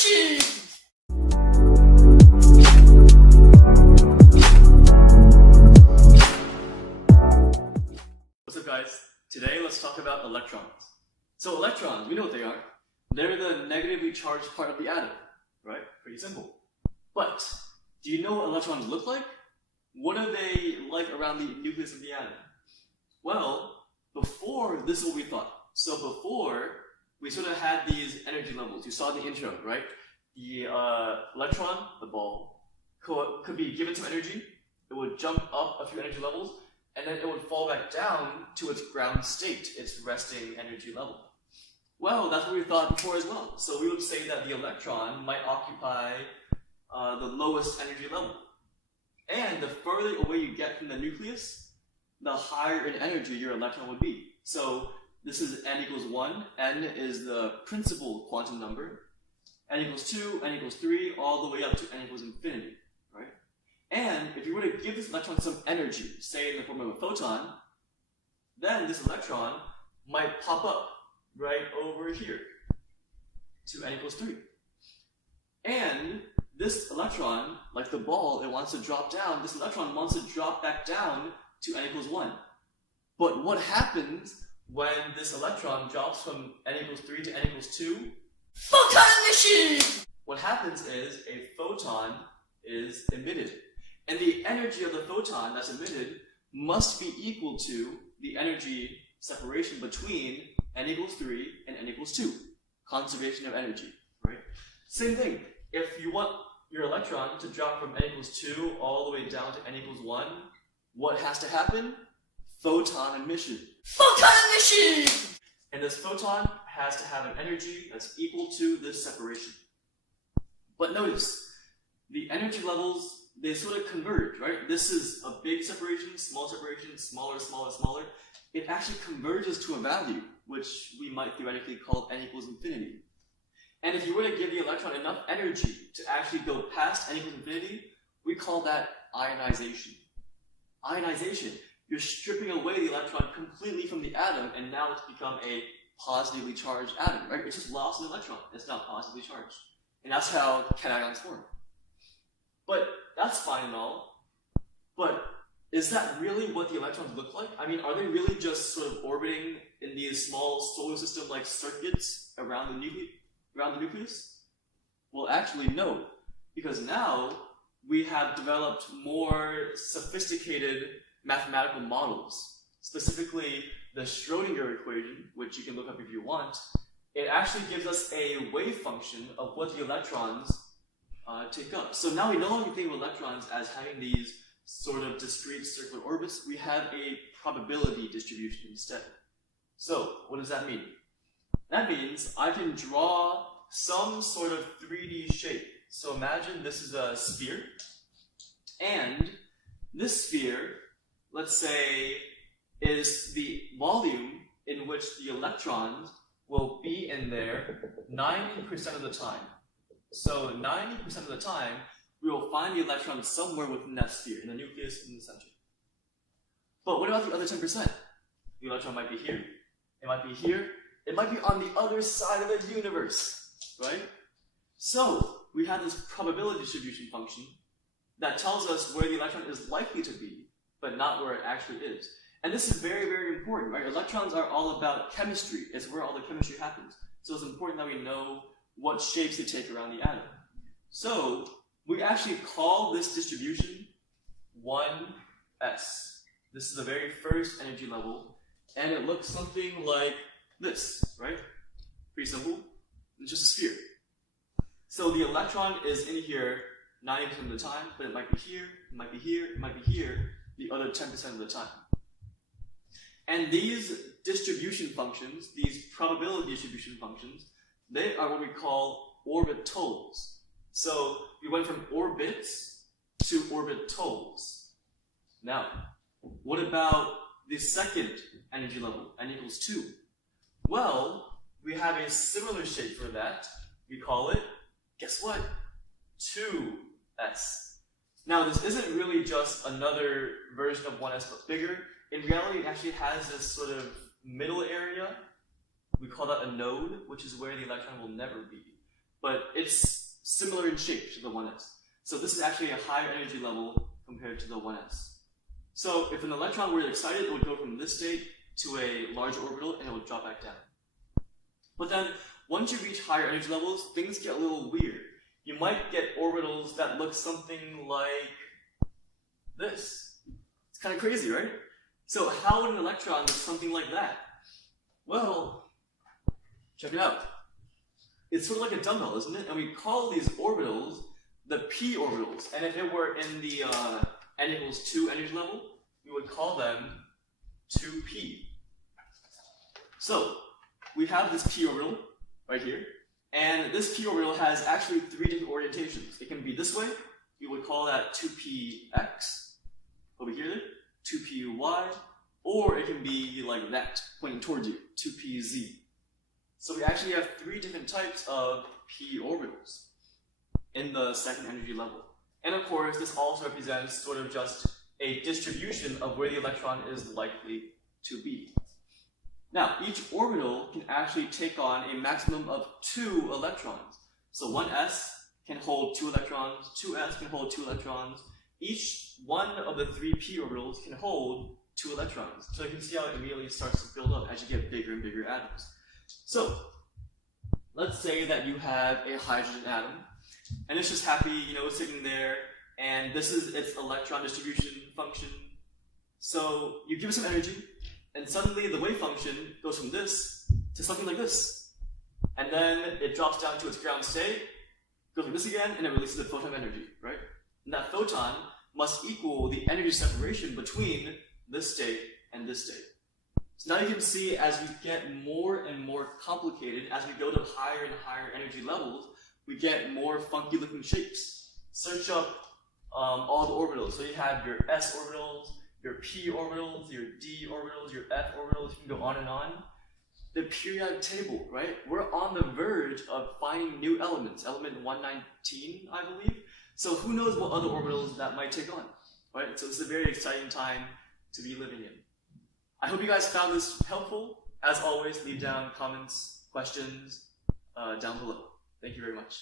emissions! What's up, guys? Today let's talk about electrons. So electrons, we know what they are. They're the negatively charged part of the atom, right? Pretty simple. But do you know what electrons look like? What are they like around the nucleus of the atom? Well, before, this is what we thought. So before, we sort of had these energy levels. You saw in the intro, right? The electron, the ball, could be given some energy. It would jump up a few energy levels, and then it would fall back down to its ground state, its resting energy level. Well, that's what we thought before as well. So we would say that the electron might occupy the lowest energy level. And the further away you get from the nucleus, the higher in energy your electron would be. So this is n equals 1. N is the principal quantum number. N equals 2, n equals 3, all the way up to n equals infinity, right? And if you were to give this electron some energy, say in the form of a photon, then this electron might pop up right over here to n equals 3. And this electron, like the ball, it wants to drop down. This electron wants to drop back down to n equals 1. But what happens when this electron drops from n equals 3 to n equals 2? Photon emission! What happens is a photon is emitted. And the energy of the photon that's emitted must be equal to the energy separation between n equals 3 and n equals 2. Conservation of energy, right? Same thing. If you want your electron to drop from n equals 2 all the way down to n equals 1, what has to happen? Photon emission. Photon emission! And this photon has to have an energy that's equal to this separation. But notice, the energy levels, they sort of converge, right? This is a big separation, smaller, smaller, smaller. It actually converges to a value, which we might theoretically call n equals infinity. And if you were to give the electron enough energy to actually go past n equals infinity, we call that ionization. Ionization. You're stripping away the electron completely from the atom, and now it's become a positively charged atom, right? It's just lost an electron. It's not positively charged. And that's how cations form. But that's fine and all. But is that really what the electrons look like? I mean, are they really just sort of orbiting in these small solar system-like circuits around the nucleus? Well, actually, no. Because now we have developed more sophisticated mathematical models. Specifically, the Schrodinger Equation, which you can look up if you want. It actually gives us a wave function of what the electrons take up. So now we no longer think of electrons as having these sort of discrete circular orbits. We have a probability distribution instead. So what does that mean? That means I can draw some sort of 3D shape. So imagine this is a sphere, and this sphere, let's say, is the volume in which the electrons will be in there 90% of the time. So 90% of the time, we will find the electron somewhere within that sphere, in the nucleus, in the center. But what about the other 10%? The electron might be here, it might be here, it might be on the other side of the universe, right? So we have this probability distribution function that tells us where the electron is likely to be, but not where it actually is. And this is very, very important, right? Electrons are all about chemistry. It's where all the chemistry happens. So it's important that we know what shapes they take around the atom. So we actually call this distribution 1s. This is the very first energy level, and it looks something like this, right? Pretty simple. It's just a sphere. So the electron is in here 90% of the time, but it might be here, it might be here, it might be here, the other 10% of the time. And these distribution functions, these probability distribution functions, they are what we call orbitals. So we went from orbits to orbitals. Now, what about the second energy level, n equals 2? Well, we have a similar shape for that. We call it, guess what? 2s. Now, this isn't really just another version of 1s but bigger. In reality, it actually has this sort of middle area. We call that a node, which is where the electron will never be. but it's similar in shape to the 1s. So this is actually a higher energy level compared to the 1s. So if an electron were excited, it would go from this state to a larger orbital and it would drop back down. But then once you reach higher energy levels, things get a little weird. You might get orbitals that look something like this. It's kind of crazy, right? So how would an electron look something like that? Well, check it out. It's sort of like a dumbbell, isn't it? And we call these orbitals the p orbitals. And if it were in the n equals 2 energy level, we would call them 2p. So we have this p orbital right here. And this p orbital has actually 3 different orientations. It can be this way. We would call that 2px. Over here, 2py. Or it can be like that, pointing towards you, 2pz. So we actually have 3 different types of p orbitals in the second energy level. And of course, this also represents sort of just a distribution of where the electron is likely to be. Now, each orbital can actually take on a maximum of 2 electrons. So 1s can hold 2 electrons, 2s can hold 2 electrons. Each one of the 3 p orbitals can hold 2 electrons. So you can see how it immediately starts to build up as you get bigger and bigger atoms. So, let's say that you have a hydrogen atom, and it's just happy, it's sitting there, and this is its electron distribution function. So, you give it some energy, and suddenly the wave function goes from this to something like this. And then it drops down to its ground state, goes like this again, and it releases a photon of energy, right? And that photon must equal the energy separation between this state and this state. So now you can see as we get more and more complicated, as we go to higher and higher energy levels, we get more funky looking shapes. Search up all the orbitals. So you have your s orbitals, your p orbitals, your d orbitals, your f orbitals, you can go on and on. The periodic table, right? We're on the verge of finding new elements, element 119, I believe. So who knows what other orbitals that might take on, right? So this is a very exciting time to be living in. I hope you guys found this helpful. As always, leave down comments, questions down below. Thank you very much.